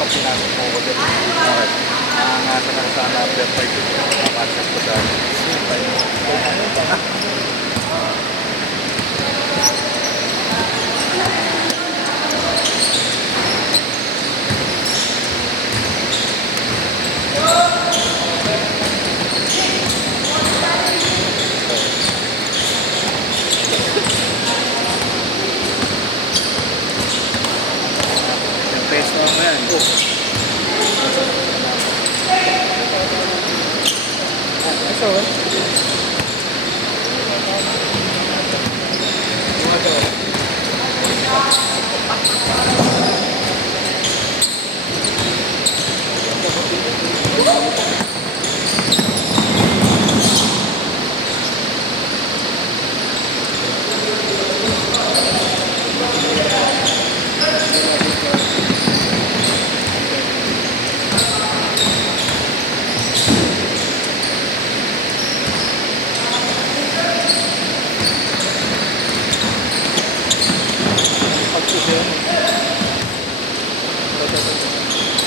pag pinasok mo ko doon. Bakit? Nangangasa na sa number 5 yun. Makakas ko sa Yung peso mo yan.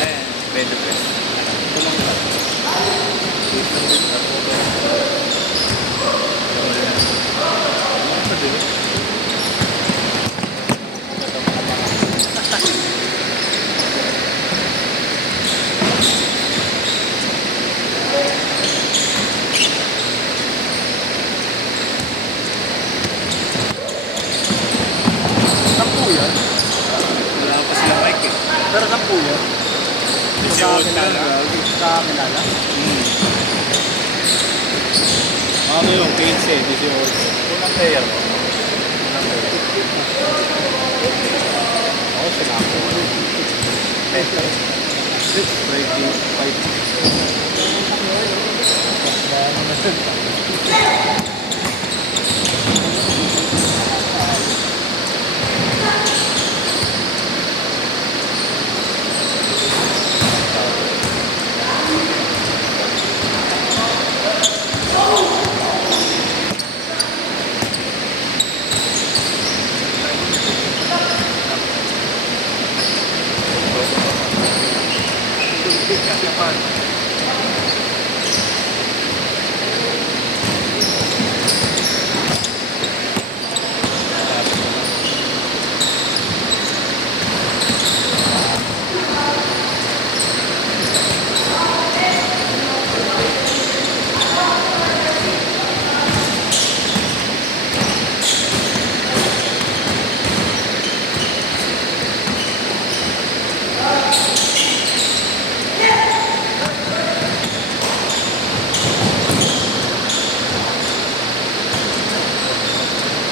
Ayan, 20 pesos. Sampu yan. Wala pa sila mic eh. Pero sampu yan. Sa Minala. Sa Minala. Ano yung 15, 18. Unang player mo. Unang player. Ako sinako. Mental. 5.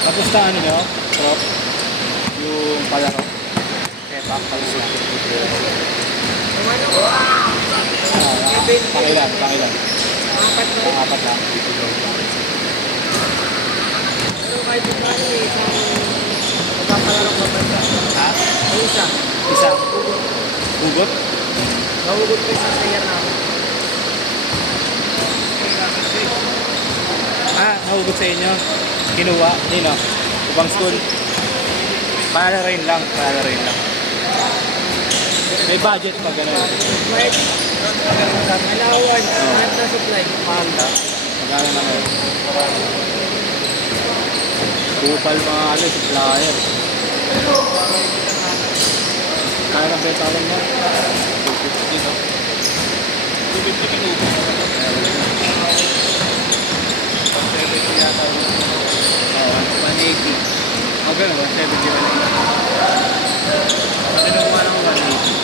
Tapos na ano nyo? Prop? Yung palaro? Sepak, palusot. Pakilan, pakilan. Pangapat lang. Pero kahit yung ano eh, isang magpapalarong kapanda. Ha? Ay isa. Isang hugot? Nahugot ko isang sayer namin. Ah, nahugot sa inyo. Kinuha, nino? Ibang school. Palarain lang, palarain lang. May budget pa gano'n. May allowance, kahit na supply. Mahal na. Magkano na ngayon? Kupal mga ano, supplier. Kaya ng beta lang mo? 250 no? 250 kinuha. 170 yata yun. Oo, 180. O gano'n, 170 180. Kinuha ng 180.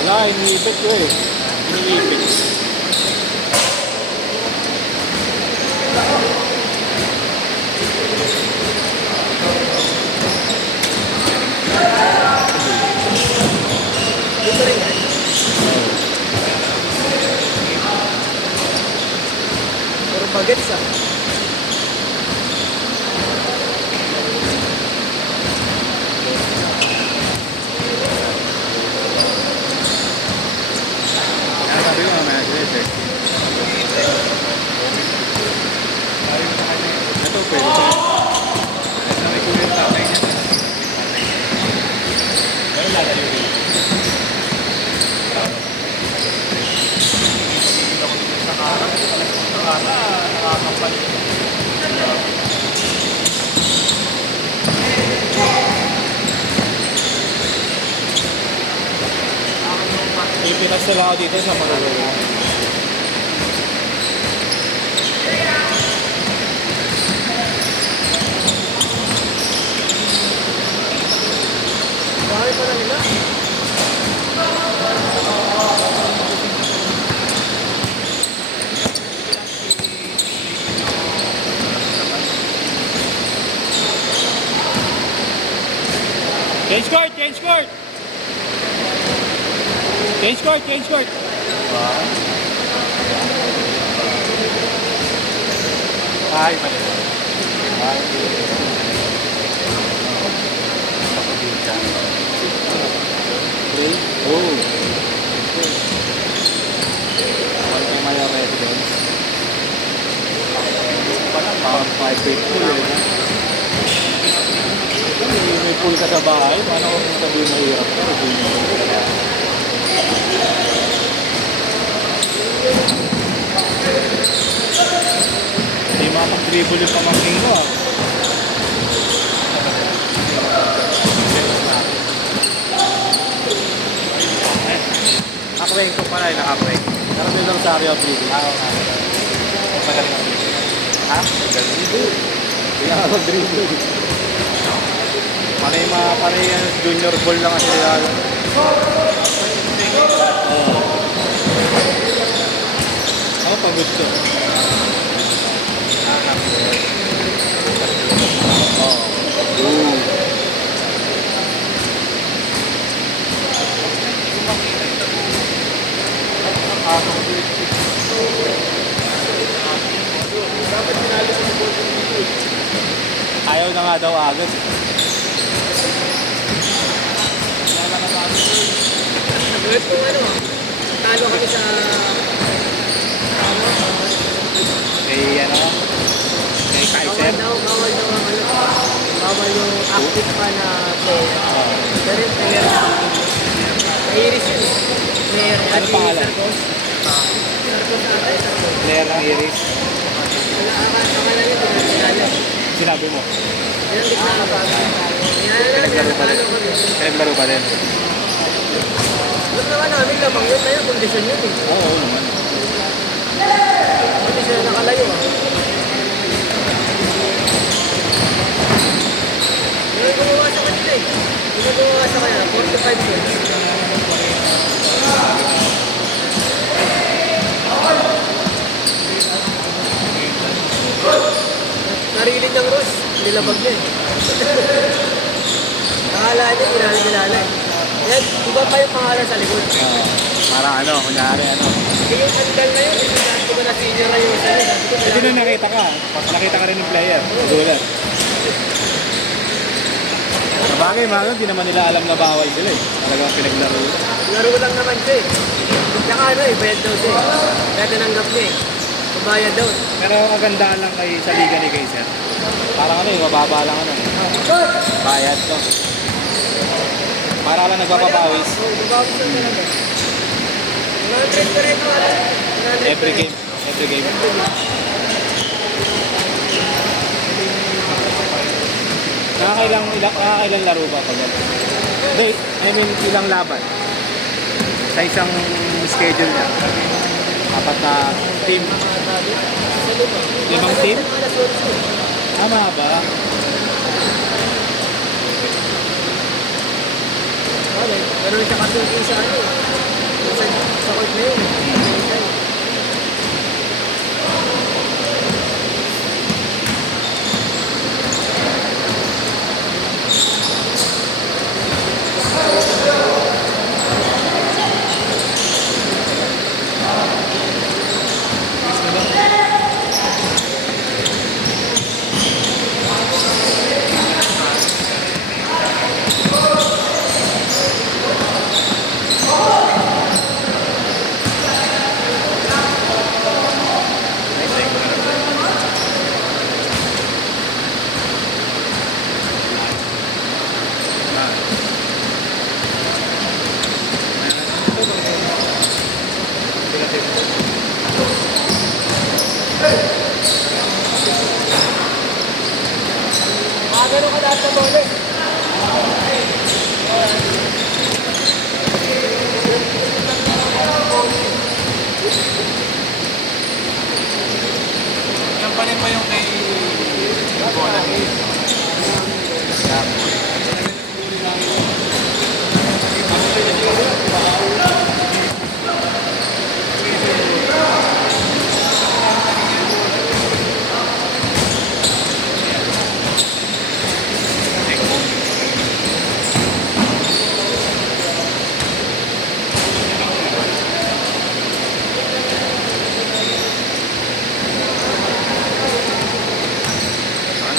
Wala, iniipit ko eh. Iniipit. Dito rin yan. Puro bagets ah. Sabi ko mamaya sila, sir. Ito, pwede. Pipinas na lang ako dito sa Marulolo. Bahay pa na nila. Change court! Change court! Change court! Change court! Ay, mali. Ay, kapag-isa. Okay. Oh. May mayor residence. Parang 5 feet pool eh. May pool ka sa bahay. Paano kung sabihin mahirap ka? Hindi makapag-dribble yung pamangking ko ah. Nakakweng ko pala, nakakweng. Karami lang sa area of dribble. Oo nga. Magaling ang video. Ha? Magaling. Kaya ako dribble. Panay yan, junior ball lang kasi nila. Oo. Ako pagod ko. Oo. Ayaw na nga daw agad. Kahit kung ano, talo kami sa Kay ano? Kay Kaiser. bawal daw ang ano, bawal yung active pa na player. Pero yung player na Iris yun. Player Ano pangalan? Sarcos ata yung Sarcos. Player ng Iris. Akala yun, pinagkilala. Sinabi mo. Yan, di ba nabago? Yan na lang, Pinaglaro pa din. natalo kami. Pinaglaro pa din. Ba't naman namin lamang yun na yun, kondisyon yun eh. Oo, oo naman. Kondisyon na nakalayo ah. Yung gumawa sa kanila eh. Yung gumawa sa kanila, 45 points. Narilid ng Ross, nilabag niya eh. Nakala niya, kinala eh. Yan, iba pa yung pangalan sa likod. Parang ano, kunyari ano. Eh, yung tandal na yun, sabi ko ba na senior na yung isa niya. Sabi ko, Hindi na nakita ka. Nakita ka rin ng player. Gulat. Sa bagay mga hindi naman nila alam na bawal sila eh. Talagang pinaglaro. laro lang naman siya eh. Tsaka ano eh, bayad daw siya eh. Kaya tinanggap niya eh. Mabayad daw. Pero maganda lang kay sa liga ni Kaiser. Parang ano eh, mababa lang ano eh. Bayad to. Para lang nagpapapawis. Oo, babawis lang talaga. 100 pa rin mo ano? 100 Every pa rin. game. Every game. Nakakailang laro ba pag ano? Hindi, I mean ilang laban. Sa isang schedule niya. Apat na team. Sa lima. 5 team? Mga alas 8. Tama ba? Wala eh. Meron siya kasuki sa ano eh. Sa court na yun eh. Gagano ka lahat ng bola. Yan pa rin ba yung kay Bola ni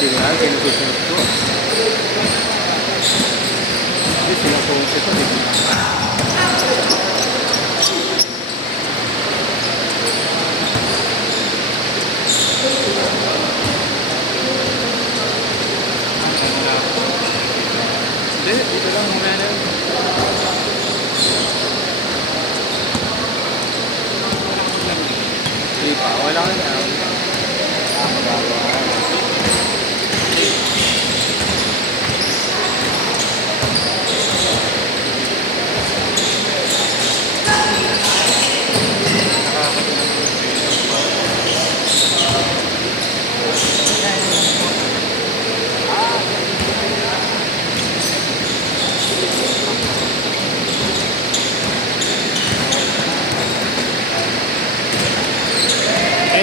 Hindi na, sinusunod ko. Hindi, sinusunod ko. Hindi na. Hindi, dito lang mamaya na yun. Hindi pa, wala ka na.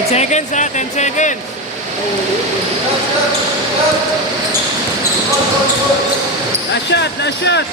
Seconds ha, 10 seconds. Last shot, last shot.